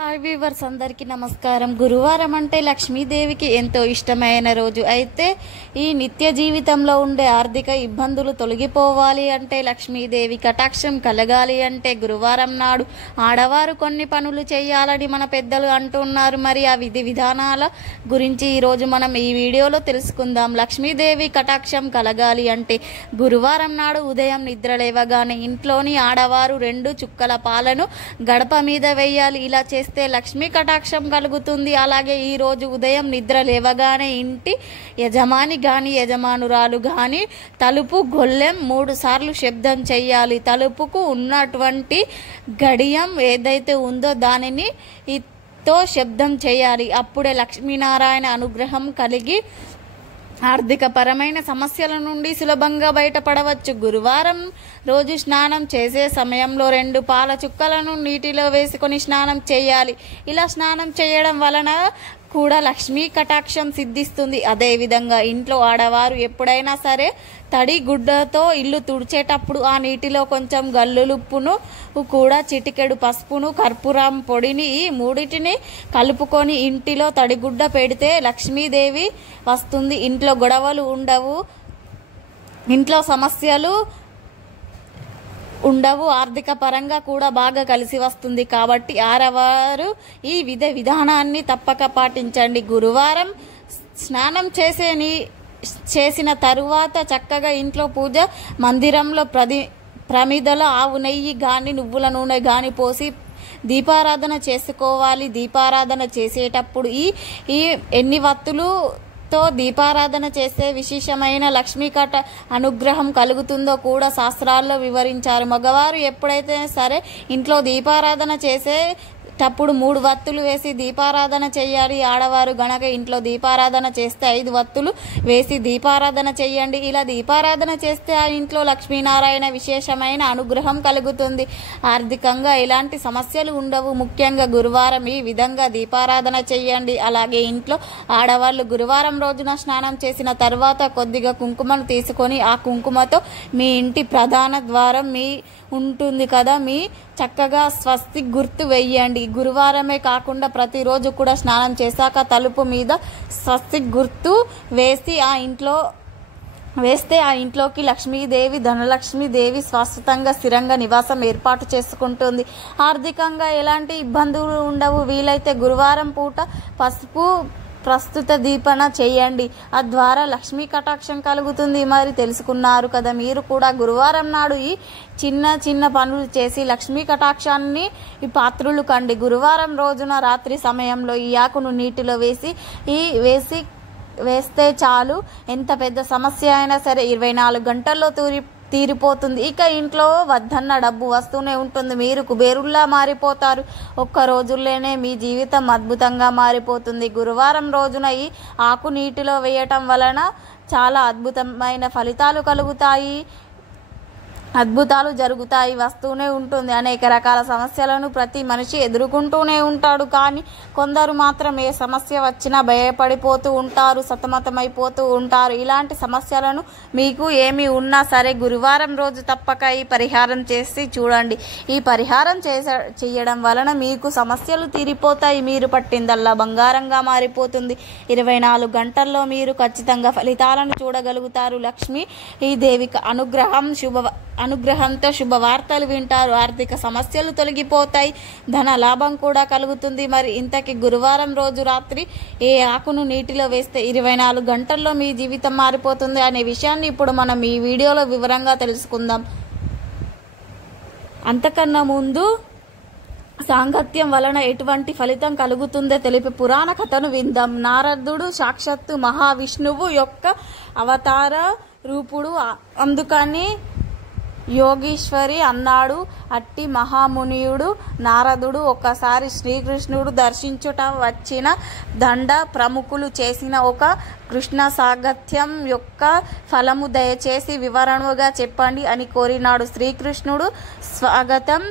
Hi viewers అందరికీ నమస్కారం. గురువారం అంటే లక్ష్మీదేవికి ఎంతో ఇష్టమైన రోజు. అయితే ఈ నిత్య జీవితంలో ఉండే ఆర్థిక ఇబ్బందులు తొలగిపోవాలి అంటే, లక్ష్మీదేవి కటాక్షం కలగాలి అంటే గురువారం నాడు ఆడవారు కొన్ని పనులు చేయాలని మన పెద్దలు అంటున్నారు. మరి ఆ విధి విధానాల గురించి ఈరోజు మనం ఈ వీడియోలో తెలుసుకుందాం. లక్ష్మీదేవి కటాక్షం కలగాలి అంటే గురువారం నాడు ఉదయం నిద్ర లేవగానే ఇంట్లోని ఆడవారు 2 చుక్కల పాలను గడప మీద వేయాలి. ఇలా చేస్తే లక్ష్మీ కటాక్షం కలుగుతుంది. అలాగే ఈ రోజు ఉదయం నిద్ర లేవగానే ఇంటి యజమాని గాని యజమానురాలు గాని తలుపు గొల్లెం 3 సార్లు శబ్దం చేయాలి. తలుపుకు ఉన్నటువంటి గడియం ఏదైతే ఉందో దానిని తో శబ్దం చేయాలి. అప్పుడే లక్ష్మీనారాయణ అనుగ్రహం కలిగి ఆర్థిక పరమైన సమస్యల నుండి సులభంగా బయటపడవచ్చు. గురువారం రోజు స్నానం చేసే సమయంలో 2 పాల చుక్కలను నీటిలో వేసుకొని స్నానం చేయాలి. ఇలా స్నానం చేయడం వలన కూడా లక్ష్మీ కటాక్షం సిద్ధిస్తుంది. అదేవిధంగా ఇంట్లో ఆడవారు ఎప్పుడైనా సరే తడి గుడ్డతో ఇల్లు తుడిచేటప్పుడు ఆ నీటిలో కొంచెం గల్లులుప్పును కూడా చిటికెడు పసుపును కర్పూరం పొడిని ఈ 3టిని కలుపుకొని ఇంటిలో తడిగుడ్డ పెడితే లక్ష్మీదేవి వస్తుంది. ఇంట్లో గొడవలు ఉండవు, ఇంట్లో సమస్యలు ఉండవు, ఆర్థిక పరంగా కూడా బాగా కలిసి వస్తుంది. కాబట్టి ఆడవారు ఈ విధానాన్ని తప్పక పాటించండి. గురువారం స్నానం చేసిన తరువాత చక్కగా ఇంట్లో పూజ మందిరంలో ప్రమిదలో ఆవు నెయ్యి గాని నువ్వుల నూనె గాని పోసి దీపారాధన చేసుకోవాలి. దీపారాధన చేసేటప్పుడు ఈ ఎన్ని వత్తులుతో దీపారాధన చేస్తే విశేషమైన లక్ష్మీ అనుగ్రహం కలుగుతుందో కూడా శాస్త్రాల్లో వివరించారు. మగవారు ఎప్పుడైతే సరే ఇంట్లో దీపారాధన చేసేటప్పుడు 3 వత్తులు వేసి దీపారాధన చేయాలి. ఆడవారు గనక ఇంట్లో దీపారాధన చేస్తే 5 వత్తులు వేసి దీపారాధన చేయండి. ఇలా దీపారాధన చేస్తే ఆ ఇంట్లో లక్ష్మీనారాయణ విశేషమైన అనుగ్రహం కలుగుతుంది. ఆర్థికంగా ఎలాంటి సమస్యలు ఉండవు. ముఖ్యంగా గురువారం ఈ విధంగా దీపారాధన చేయండి. అలాగే ఇంట్లో ఆడవాళ్ళు గురువారం రోజున స్నానం చేసిన తర్వాత కొద్దిగా కుంకుమను తీసుకొని ఆ కుంకుమతో మీ ఇంటి ప్రధాన ద్వారం మీ ఉంటుంది కదా, మీ చక్కగా స్వస్తి గుర్తు వేయండి. గురువారమే కాకుండా ప్రతిరోజు కూడా స్నానం చేశాక తలుపు మీద స్వస్తి గుర్తు వేస్తే ఆ ఇంట్లోకి లక్ష్మీదేవి ధనలక్ష్మీదేవి శాశ్వతంగా స్థిరంగా నివాసం ఏర్పాటు చేసుకుంటుంది. ఆర్థికంగా ఎలాంటి ఇబ్బందులు ఉండవు. వీలైతే గురువారం పూట పసుపు ప్రస్తుత దీపన చేయండి. ద్వారా లక్ష్మీ కటాక్షం కలుగుతుంది. మరి తెలుసుకున్నారు కదా. మీరు కూడా గురువారం నాడు ఈ చిన్న పనులు చేసి లక్ష్మీ కటాక్షాన్ని పాత్రులు కండి. గురువారం రోజున రాత్రి సమయంలో ఈ ఆకును నీటిలో వేస్తే చాలు. ఎంత పెద్ద సమస్య అయినా సరే 24 గంటల్లో తీరిపోతుంది. ఇక ఇంట్లో వద్దన్న డబ్బు వస్తూనే ఉంటుంది. మీరు కుబేరుల్లా మారిపోతారు. ఒక్క రోజుల్లోనే మీ జీవితం అద్భుతంగా మారిపోతుంది. గురువారం రోజున ఈ ఆకు నీటిలో వేయటం వలన చాలా అద్భుతమైన ఫలితాలు కలుగుతాయి. అద్భుతాలు జరుగుతాయి. వస్తూనే ఉంటుంది. అనేక రకాల సమస్యలను ప్రతి మనిషి ఎదుర్కొంటూనే ఉంటాడు. కానీ కొందరు మాత్రం ఏ సమస్య వచ్చినా భయపడిపోతూ ఉంటారు, సతమతమైపోతూ ఉంటారు. ఇలాంటి సమస్యలను మీకు ఏమి ఉన్నా సరే గురువారం రోజు తప్పక ఈ పరిహారం చేసి చూడండి. ఈ పరిహారం చేయడం వలన మీకు సమస్యలు తీరిపోతాయి. మీరు పట్టిందల్లా బంగారంగా మారిపోతుంది. 24 గంటల్లో మీరు ఖచ్చితంగా ఫలితాలను చూడగలుగుతారు. లక్ష్మీ ఈ దేవికి అనుగ్రహంతో శుభవార్తలు వింటారు. ఆర్థిక సమస్యలు తొలగిపోతాయి. ధన లాభం కూడా కలుగుతుంది. మరి ఇంతకీ గురువారం రోజు రాత్రి ఏ ఆకును నీటిలో వేస్తే 24 గంటల్లో మీ జీవితం మారిపోతుంది అనే విషయాన్ని ఇప్పుడు మనం ఈ వీడియోలో వివరంగా తెలుసుకుందాం. అంతకన్నా ముందు సాంగత్యం వలన ఎటువంటి ఫలితం కలుగుతుందో తెలిపే పురాణ కథను విందాం. నారదుడు సాక్షాత్తు మహావిష్ణువు యొక్క అవతార రూపుడు. అందుకని యోగీశ్వరి అన్నాడు. అట్టి మహామునియుడు నారదుడు ఒకసారి శ్రీకృష్ణుడు దర్శించుట వచ్చిన దండ ప్రముఖులు చేసిన ఒక కృష్ణ సాంగత్యం యొక్క ఫలము దయచేసి వివరణగా చెప్పండి అని కోరినాడు. శ్రీకృష్ణుడు స్వాగతం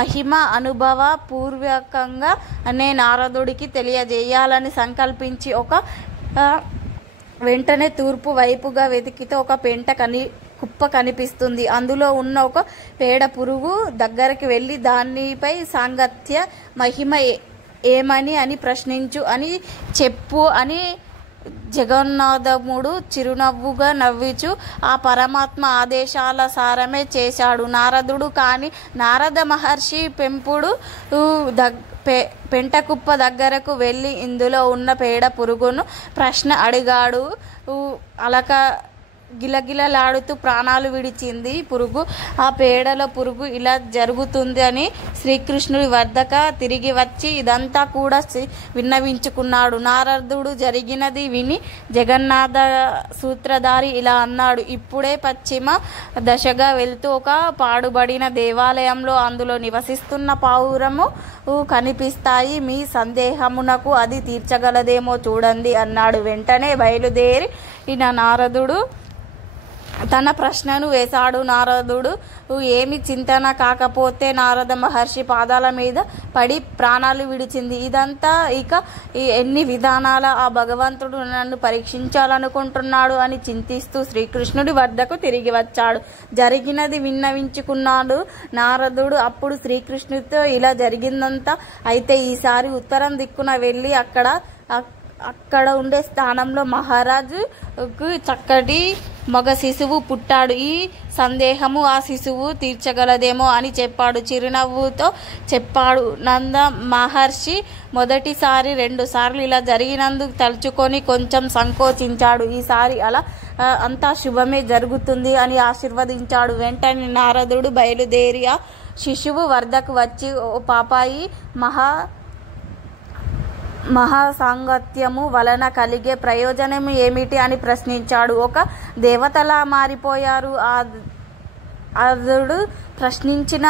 మహిమ అనుభవ పూర్వకంగా అనే నారదుడికి తెలియజేయాలని సంకల్పించి వెంటనే తూర్పు వైపుగా వెతికితే ఒక పెంట కుప్ప కనిపిస్తుంది. అందులో ఉన్న ఒక పేడ పురుగు దగ్గరికి వెళ్ళి దానిపై సాంగత్య మహిమ ఏమని అని ప్రశ్నించు అని చెప్పు అని జగన్నాథముడు చిరునవ్వుగా నవ్విచు ఆ పరమాత్మ ఆదేశాల సారమే చేశాడు నారదుడు. కానీ నారద మహర్షి పెంపుడు పెంటకుప్ప దగ్గరకు వెళ్ళి ఇందులో ఉన్న పేడ పురుగును ప్రశ్న అడిగాడు. అలక గిలగిలలాడుతూ ప్రాణాలు విడిచింది పురుగు. ఆ పేడలో పురుగు ఇలా జరుగుతుంది అని శ్రీకృష్ణుడి వద్దక తిరిగి వచ్చి ఇదంతా కూడా విన్నవించుకున్నాడు. నారదుడు జరిగినది విని జగన్నాథ సూత్రధారి ఇలా అన్నాడు. ఇప్పుడే పశ్చిమ దశగా వెళ్తూ ఒక పాడుబడిన దేవాలయంలో అందులో నివసిస్తున్న పావురము కనిపిస్తాయి. మీ సందేహమునకు అది తీర్చగలదేమో చూడండి అన్నాడు. వెంటనే బయలుదేరి నారదుడు తన ప్రశ్నను వేశాడు. నారదుడు ఏమి చింతన కాకపోతే నారద మహర్షి పాదాల మీద పడి ప్రాణాలు విడిచింది. ఇదంతా ఇక ఎన్ని విధానాల ఆ భగవంతుడు నన్ను పరీక్షించాలనుకుంటున్నాడు అని చింతిస్తూ శ్రీకృష్ణుడి వద్దకు తిరిగి వచ్చాడు. జరిగినది విన్నవించుకున్నాడు నారదుడు. అప్పుడు శ్రీకృష్ణుడితో ఇలా జరిగిందంతా అయితే ఈసారి ఉత్తరం దిక్కున వెళ్ళి అక్కడ ఉండే స్థానంలో మహారాజుకు చక్కటి మగ శిశువు పుట్టాడు. ఈ సందేహము ఆ శిశువు తీర్చగలదేమో అని చెప్పాడు. చిరునవ్వుతో చెప్పాడు. నంద మహర్షి మొదటిసారి 2 సార్లు ఇలా జరిగినందుకు తలుచుకొని కొంచెం సంకోచించాడు. ఈసారి అలా అంతా శుభమే జరుగుతుంది అని ఆశీర్వదించాడు. వెంటనే నారదుడు బయలుదేరి ఆ శిశువు వద్దకు వచ్చి ఓ పాపాయి మహాసాంగత్యము వలన కలిగే ప్రయోజనం ఏమిటి అని ప్రశ్నించాడు. ఒక దేవతలా మారిపోయారు. అర్జునుడు ప్రశ్నించిన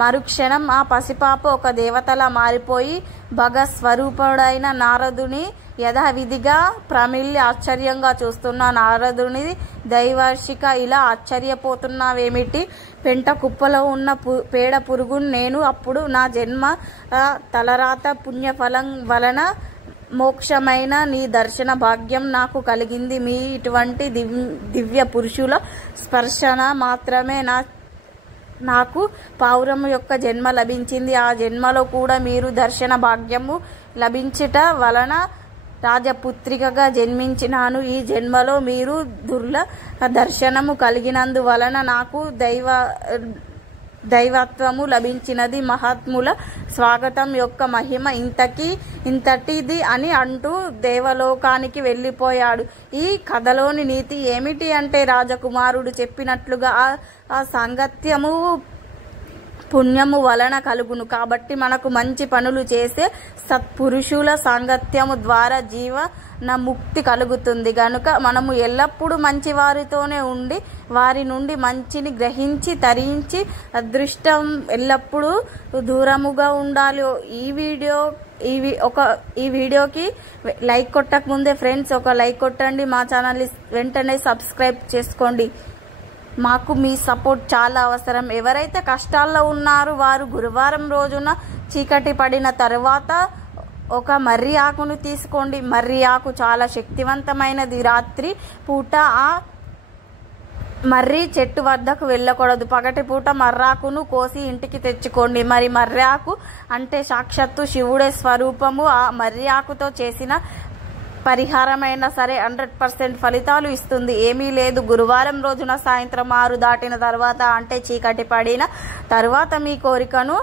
మరుక్షణం ఆ పసిపాప ఒక దేవతలా మారిపోయి భగస్వరూపుడైన నారదుని యథావిధిగా ప్రమిల్లి ఆశ్చర్యంగా చూస్తున్న నారదుని దైవర్షిక ఇలా ఆశ్చర్యపోతున్నావేమిటి? పెంట కుప్పలో ఉన్న పేడ పురుగు నేను. అప్పుడు నా జన్మ తలరాత పుణ్యఫలం వలన మోక్షమైన నీ దర్శన భాగ్యం నాకు కలిగింది. మీ ఇటువంటి దివ్య పురుషుల స్పర్శన మాత్రమే నాకు పావురము యొక్క జన్మ లభించింది. ఆ జన్మలో కూడా మీరు దర్శన భాగ్యము లభించుట వలన రాజపుత్రికగా జన్మించినాను. ఈ జన్మలో మీరు దర్శనము కలిగినందువలన నాకు దైవత్వము లభించినది. మహాత్ముల స్వాగతం యొక్క మహిమ ఇంతటిది అని అంటూ దేవలోకానికి వెళ్ళిపోయాడు. ఈ కథలోని నీతి ఏమిటి అంటే రాజకుమారుడు చెప్పినట్లుగా ఆ సాంగత్యము పుణ్యము వలన కలుగును. కాబట్టి మనకు మంచి పనులు చేసే సత్పురుషుల సాంగత్యము ద్వారా జీవన ముక్తి కలుగుతుంది. గనుక మనము ఎల్లప్పుడూ మంచి వారితోనే ఉండి వారి నుండి మంచిని గ్రహించి తరించి అదృష్టం ఎల్లప్పుడూ దూరముగా ఉండాలి. ఈ వీడియోకి లైక్ కొట్టక ముందే ఫ్రెండ్స్ ఒక లైక్ కొట్టండి. మా ఛానల్ వెంటనే సబ్స్క్రైబ్ చేసుకోండి. మాకు మీ సపోర్ట్ చాలా అవసరం. ఎవరైతే కష్టాల్లో ఉన్నారో వారు గురువారం రోజున చీకటి పడిన తర్వాత ఒక మర్రి ఆకును తీసుకోండి. మర్రి ఆకు చాలా శక్తివంతమైనది. రాత్రి పూట ఆ మర్రి చెట్టు వద్దకు వెళ్ళకూడదు. పగటి పూట మర్రాకును కోసి ఇంటికి తెచ్చుకోండి. మరి మర్రి ఆకు అంటే సాక్షాత్తు శివుడే స్వరూపము. ఆ మర్రి ఆకుతో చేసిన పరిహారమైనా సరే 100% ఫలితాలు ఇస్తుంది. ఏమీ లేదు. గురువారం రోజున సాయంత్రం 6 దాటిన తర్వాత అంటే చీకటి పడిన తర్వాత మీ కోరికను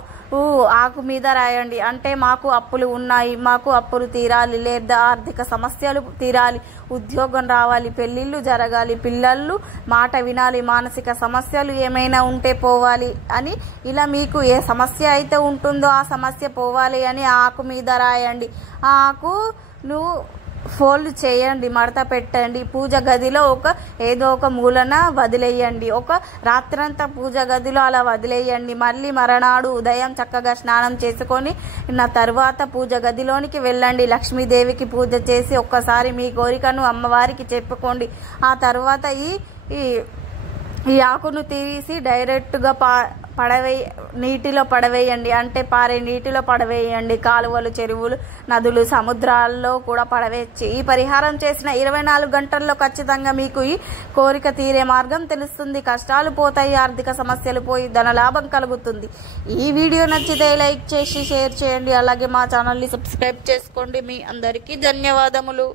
ఆకు మీద రాయండి. అంటే మాకు అప్పులు ఉన్నాయి, మాకు అప్పులు తీరాలి, లేదా ఆర్థిక సమస్యలు తీరాలి, ఉద్యోగం రావాలి, పెళ్లిళ్ళు జరగాలి, పిల్లలు మాట వినాలి, మానసిక సమస్యలు ఏమైనా ఉంటే పోవాలి అని ఇలా మీకు ఏ సమస్య అయితే ఉంటుందో ఆ సమస్య పోవాలి అని ఆకు మీద రాయండి. ఆ ఆకును ఫోల్డ్ చేయండి, మడత పెట్టండి. పూజ గదిలో ఏదో ఒక మూలన వదిలేయండి. ఒక రాత్రంతా పూజ గదిలో అలా వదిలేయండి. మళ్ళీ మరణాడు ఉదయం చక్కగా స్నానం చేసుకొని తర్వాత పూజ గదిలోనికి వెళ్ళండి. లక్ష్మీదేవికి పూజ చేసి ఒక్కసారి మీ కోరికను అమ్మవారికి చెప్పుకోండి. ఆ తర్వాత ఈ ఆకును తీసి డైరెక్ట్గా నీటిలో పడవేయండి, అంటే పారే నీటిలో పడవేయండి. కాలువలు, చెరువులు, నదులు, సముద్రాల్లో కూడా పడవేయచ్చు. ఈ పరిహారం చేసిన 24 గంటల్లో ఖచ్చితంగా మీకు ఈ కోరిక తీరే మార్గం తెలుస్తుంది. కష్టాలు పోతాయి, ఆర్థిక సమస్యలు పోయి ధనలాభం కలుగుతుంది. ఈ వీడియో నచ్చితే లైక్ చేసి షేర్ చేయండి. అలాగే మా ఛానల్ని సబ్స్క్రైబ్ చేసుకోండి. మీ అందరికీ ధన్యవాదములు.